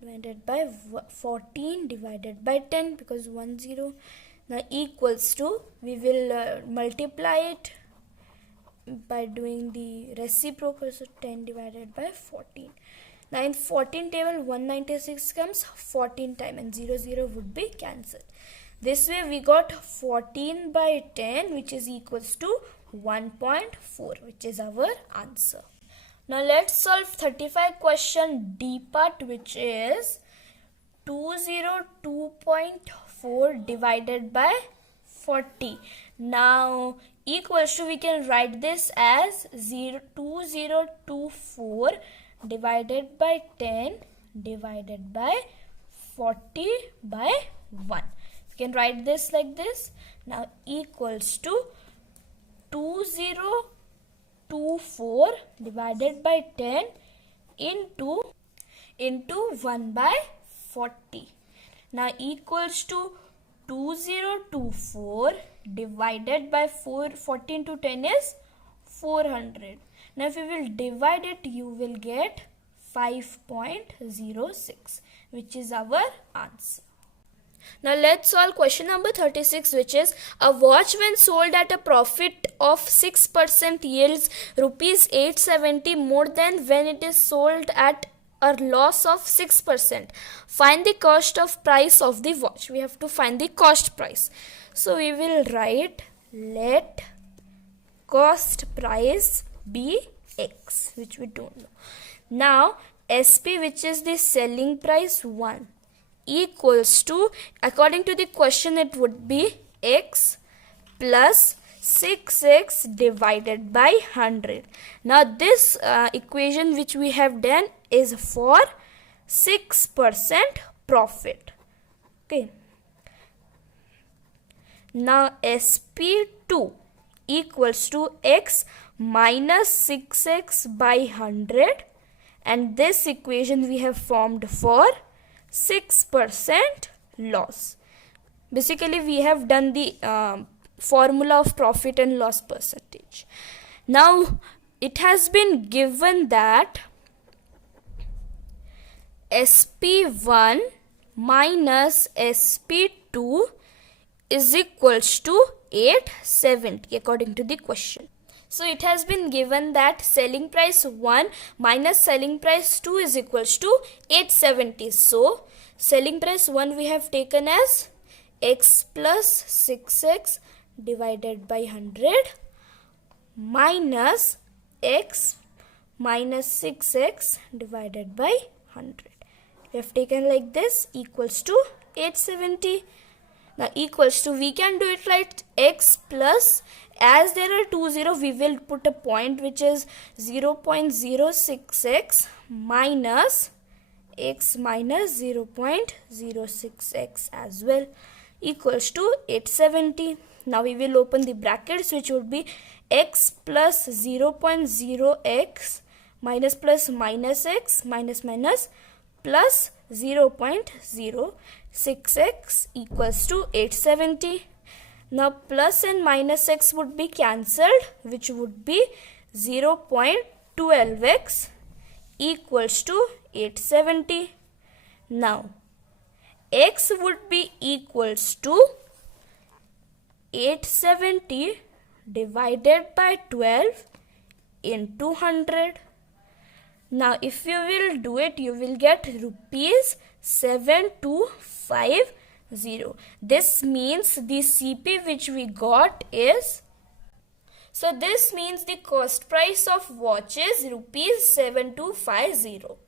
divided by 14 divided by 10, because 1 0. Now equals to, we will multiply it by doing the reciprocal, so 10 divided by 14. Now in 14 table 196 comes 14 times, and 0 0 would be cancelled. This way we got 14 by 10, which is equals to 1.4, which is our answer. Now let's solve 35 question D part, which is 202.4 divided by 40. Now equals to, we can write this as 2024 divided by 10 divided by 40 by 1. We can write this like this. Now equals to 2024 divided by 10 into 1 by 40. Now equals to 2024 divided by 40 into 10 is 400. Now if you will divide it, you will get 5.06, which is our answer. Now let's solve question number 36, which is a watch when sold at a profit of 6% yields rupees 870 more than when it is sold at a loss of 6%. Find the cost of price of the watch. We have to find the cost price. So we will write let cost price be X, which we don't know. Now SP, which is the selling price 1, equals to, according to the question, it would be X plus 6X divided by 100. Now this equation which we have done is for 6% profit. Okay. Now SP2 equals to X minus 6X by 100, and this equation we have formed for 6% loss. Basically we have done the formula of profit and loss percentage. Now it has been given that SP1 minus SP2 is equals to 870 according to the question. So it has been given that selling price 1 minus selling price 2 is equals to 870. So selling price 1 we have taken as X plus 6X divided by 100 minus X minus 6X divided by 100. We have taken like this, equals to 870. Now equals to, we can do it like X plus, as there are two zero, we will put a point which is 0.06x minus X minus 0.06x as well, equals to 870. Now we will open the brackets, which would be X plus 0.0x minus plus minus X minus minus plus 0.06x equals to 870. Now plus and minus X would be cancelled, which would be 0.12x equals to 870. Now X would be equals to 870 divided by 12 into 100. Now if you will do it, you will get rupees 7250. This means the CP which we got is, so this means the cost price of watch is rupees 7250.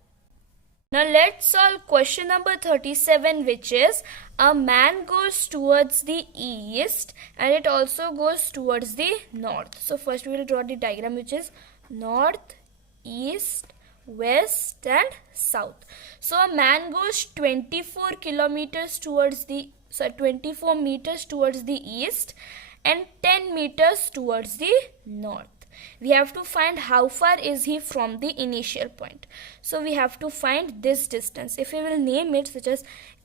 Now let's solve question number 37, which is a man goes towards the east and it also goes towards the north. So first we will draw the diagram, which is north, east, west and south. So a man goes 24 meters towards the east and 10 meters towards the north. We have to find how far is he from the initial point. So we have to find this distance. If we will name it such as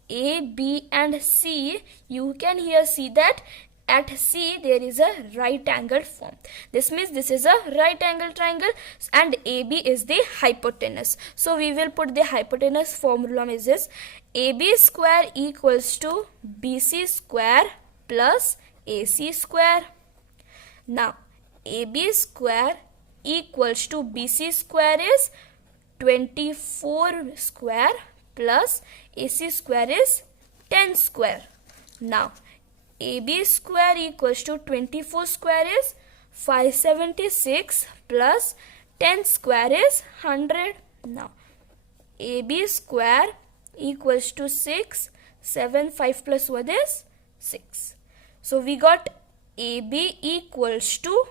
A, B and C, you can here see that at C there is a right angle form. This means this is a right angle triangle and AB is the hypotenuse. So we will put the hypotenuse formula is this: AB square equals to BC square plus AC square. Now AB square equals to BC square is 24 square plus AC square is 10 square. Now AB square equals to 24 square is 576 plus 10 square is 100. Now AB square equals to 6, 7, 5 plus 1 is 6. So we got AB equals to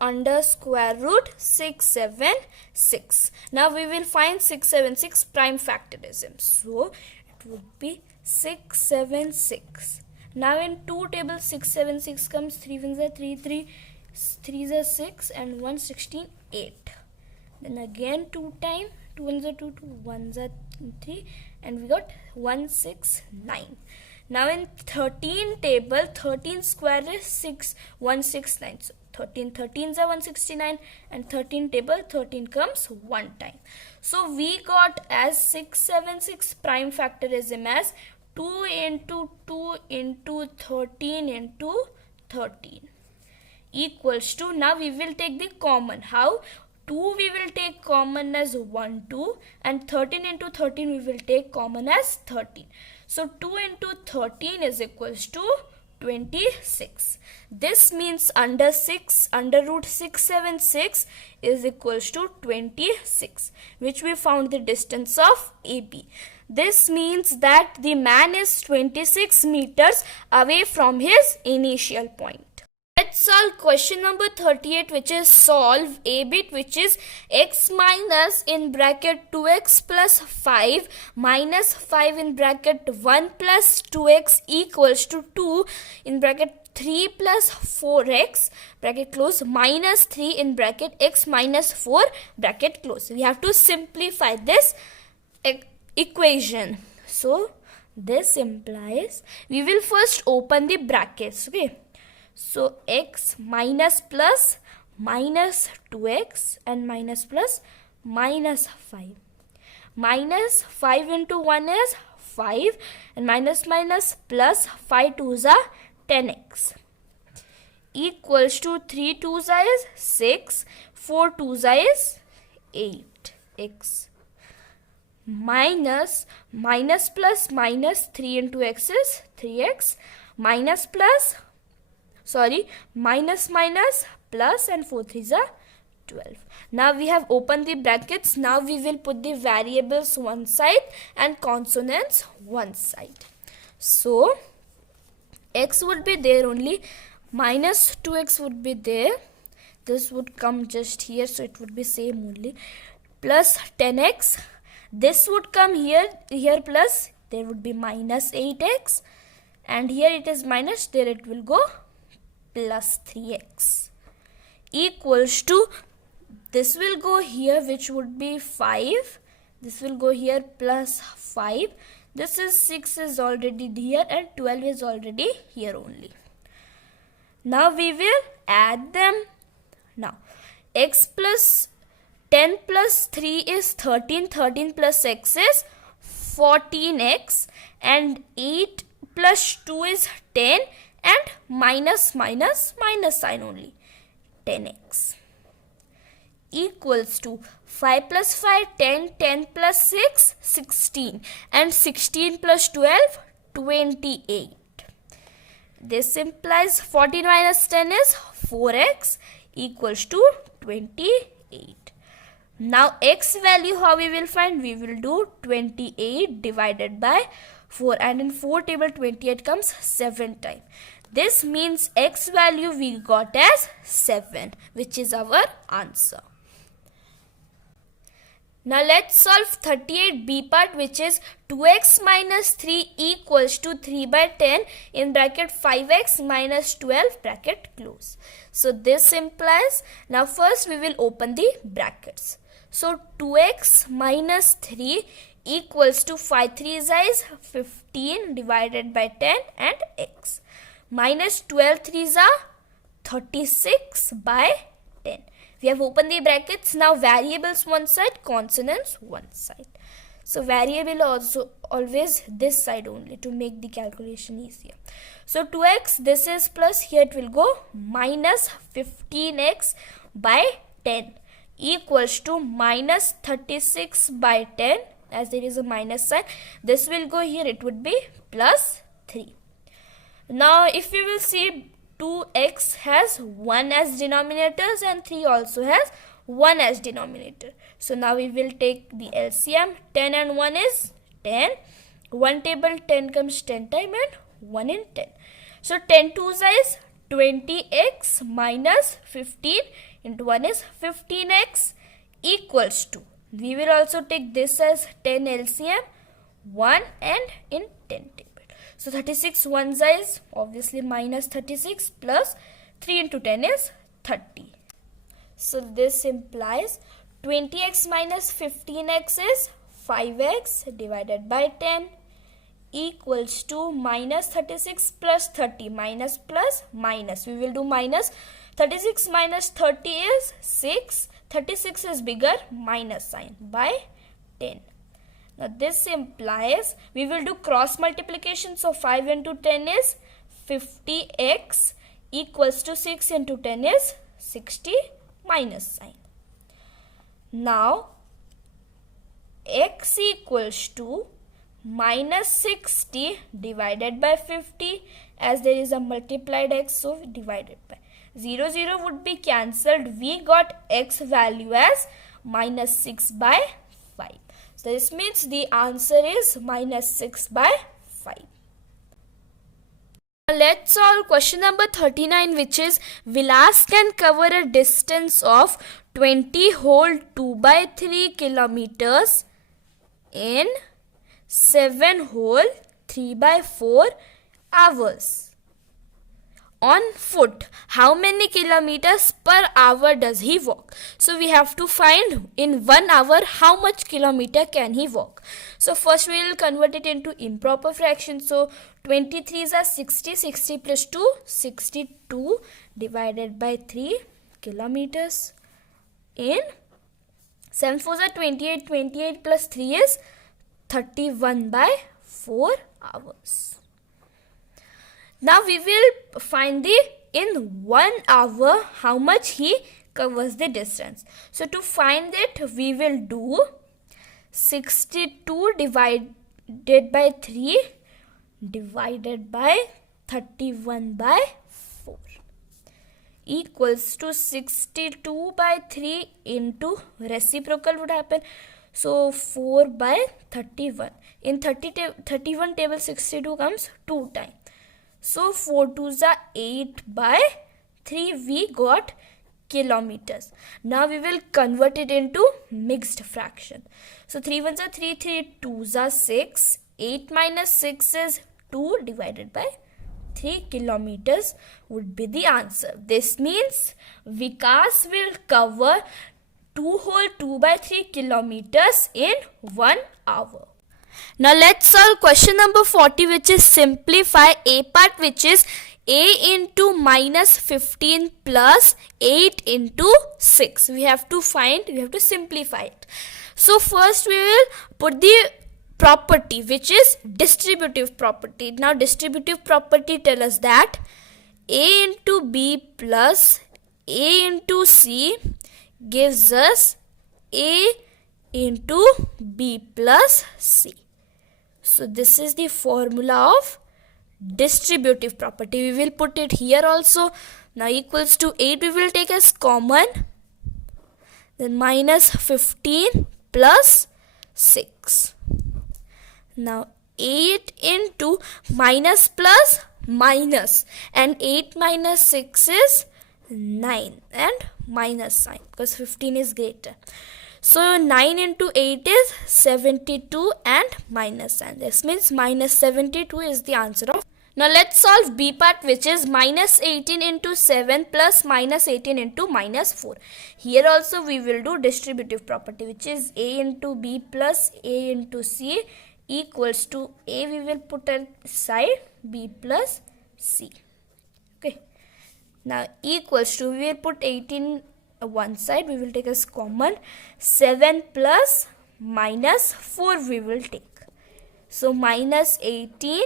under square root 676. Now we will find 676 prime factorism. So it would be 676. Now in 2 tables 676 comes 3 ones are 3, 3 3s are 6 and 1 16 8. Then again 2 times 2 ones are 2, 2 ones are 3 and we got 169. Now in 13 table 13 square is 169. So 13 13s are 169 and 13 table 13 comes 1 time. So we got as 676 prime factorism as 2 into 2 into 13 into 13 equals to, now we will take the common. How? 2 we will take common as 1 2 and 13 into 13 we will take common as 13. So 2 into 13 is equals to 26. This means under root 676 is equals to 26, which we found the distance of AB. This means that the man is 26 meters away from his initial point. Let's solve question number 38, which is solve a bit, which is x minus in bracket 2x plus 5 minus 5 in bracket 1 plus 2x equals to 2 in bracket 3 plus 4x bracket close minus 3 in bracket x minus 4 bracket close. We have to simplify this equation. So this implies we will first open the brackets. Okay. So x minus plus minus 2x and minus plus minus 5. Minus 5 into 1 is 5 and minus minus plus 5 2s are 10x equals to 3 2s is 6, 4 2s is 8x minus plus minus 3 into x is 3x minus plus and 4 3s are 12. Now we have opened the brackets. Now we will put the variables one side and consonants one side. So x would be there only, minus 2x would be there, this would come just here, so it would be same only, plus 10x, this would come here plus, there would be minus 8x, and here it is minus, there it will go plus 3x equals to, this will go here, which would be 5, this will go here plus 5, this is 6 is already here and 12 is already here only. Now we will add them. Now x plus 10 plus 3 is 13, 13 plus x is 14x, and 8 plus 2 is 10, and minus sign only, 10x equals to 5 plus 5 10, 10 plus 6 16, and 16 plus 12 28. This implies 14 minus 10 is 4x equals to 28. Now x value how we will find? We will do 28 divided by 4, and in 4 table 28 comes 7 times. This means x value we got as 7, which is our answer. Now let's solve 38b part, which is 2x minus 3 equals to 3 by 10 in bracket 5x minus 12 bracket close. So this implies, now first we will open the brackets. So 2x minus 3 equals to 5 3s is 15 divided by 10 and x minus 12 3s are 36 by 10. We have opened the brackets. Now variables one side, consonants one side. So variable also always this side only to make the calculation easier. So 2x, this is plus, here it will go minus 15x by 10 equals to minus 36 by 10, as there is a minus sign. This will go here, it would be plus 3. Now if we will see, 2x has 1 as denominators and 3 also has 1 as denominator. So now we will take the LCM. 10 and 1 is 10. 1 table 10 comes 10 times and 1 in 10. So 10 2s is 20x minus 15 into 1 is 15x equals to, we will also take this as 10 LCM, 1 and in 10 table. So 36 1s is obviously minus 36 plus 3 into 10 is 30. So this implies 20x minus 15x is 5x divided by 10 equals to minus 36 plus 30, minus plus minus. We will do minus. 36 minus 30 is 6. 36 is bigger, minus sign by 10. Now this implies we will do cross multiplication. So 5 into 10 is 50x equals to 6 into 10 is 60 minus sign. Now x equals to minus 60 divided by 50, as there is a multiplied x, so divided by 0 0 would be cancelled. We got x value as minus 6 by 5. So this means the answer is minus 6 by 5. Let's solve question number 39, which is Vilas can cover a distance of 20 whole 2 by 3 kilometers in 7 whole 3 by 4 hours. On foot, how many kilometers per hour does he walk? So we have to find in 1 hour how much kilometer can he walk. So first we will convert it into improper fraction. So 23 is 60, 60 plus 2, 62 divided by 3 kilometers in 7 4 is 28, 28 plus 3 is 31 by 4 hours. Now we will find the in 1 hour how much he covers the distance. So to find it, we will do 62 divided by 3 divided by 31 by 4 equals to 62 by 3 into reciprocal would happen. So 4 by 31. In 31 table 62 comes 2 times. So 4 2s are 8 by 3 we got kilometers. Now we will convert it into mixed fraction. So 3 1s are 3, 3 2s are 6. 8 minus 6 is 2 divided by 3 kilometers would be the answer. This means Vikas will cover 2 whole 2 by 3 kilometers in 1 hour. Now let's solve question number 40, which is simplify a part, which is a into minus 15 plus 8 into 6. We have to simplify it. So first we will put the property, which is distributive property. Now distributive property tell us that a into b plus a into c gives us a into b plus c. So this is the formula of distributive property. We will put it here also. Now equals to 8 we will take as common. Then minus 15 plus 6. Now 8 into minus plus minus, and 8 minus 6 is 9 and minus sign because 15 is greater. So 9 into 8 is 72 and minus sign. This means minus 72 is the answer of. Now let's solve b part, which is minus 18 into 7 plus minus 18 into minus 4. Here also we will do distributive property, which is a into b plus a into c equals to a we will put aside, b plus c. Okay. Now equals to, we will put 18 one side, we will take as common. 7 plus minus 4 we will take. So minus 18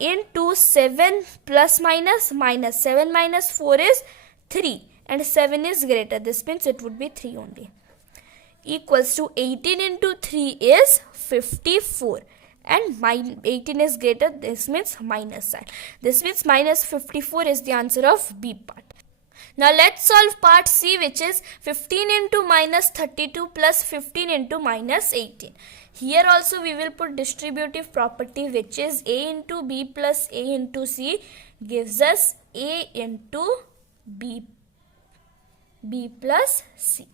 into 7 plus minus 7 minus 4 is 3 and 7 is greater. This means it would be 3 only. Equals to 18 into 3 is 54 and 18 is greater. This means minus sign. This means minus 54 is the answer of b part. Now let's solve part C, which is 15 into minus 32 plus 15 into minus 18. Here also we will put distributive property, which is a into b plus a into c gives us a into b plus c.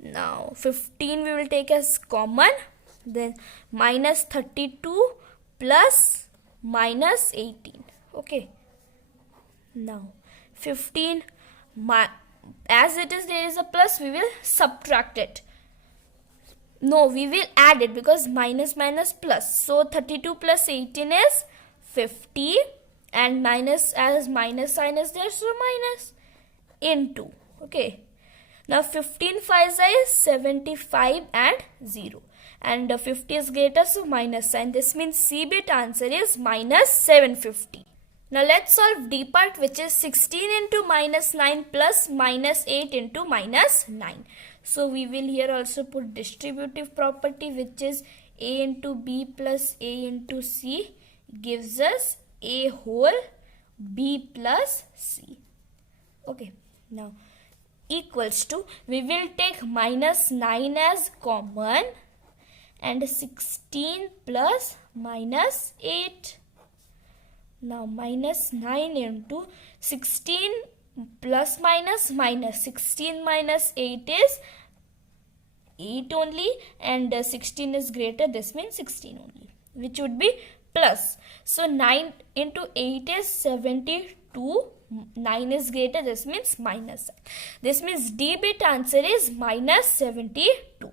Now 15 we will take as common, then minus 32 plus minus 18. Okay. Now 15, as it is there is a plus, we will subtract it. No, we will add it because minus minus plus. So 32 plus 18 is 50 and minus, as minus sign is there, so minus into. Okay. Now 15 5 is 75 and 0. And 50 is greater, so minus sign. This means C bit answer is minus 750. Now let's solve D part, which is 16 into minus 9 plus minus 8 into minus 9. So we will here also put distributive property, which is A into B plus A into C gives us A whole B plus C. Okay, now equals to, we will take minus 9 as common and 16 plus minus 8. Now minus 9 into 16 plus minus minus 16 minus 8 is 8 only, and 16 is greater, this means 16 only, which would be plus. So 9 into 8 is 72, 9 is greater, this means minus. This means D bit answer is minus 72.